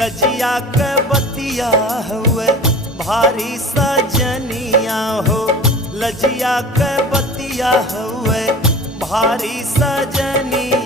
लजिया के बतिया हुए भारी सजनिया हो, लजिया के बतिया हुए भारी सजनिया।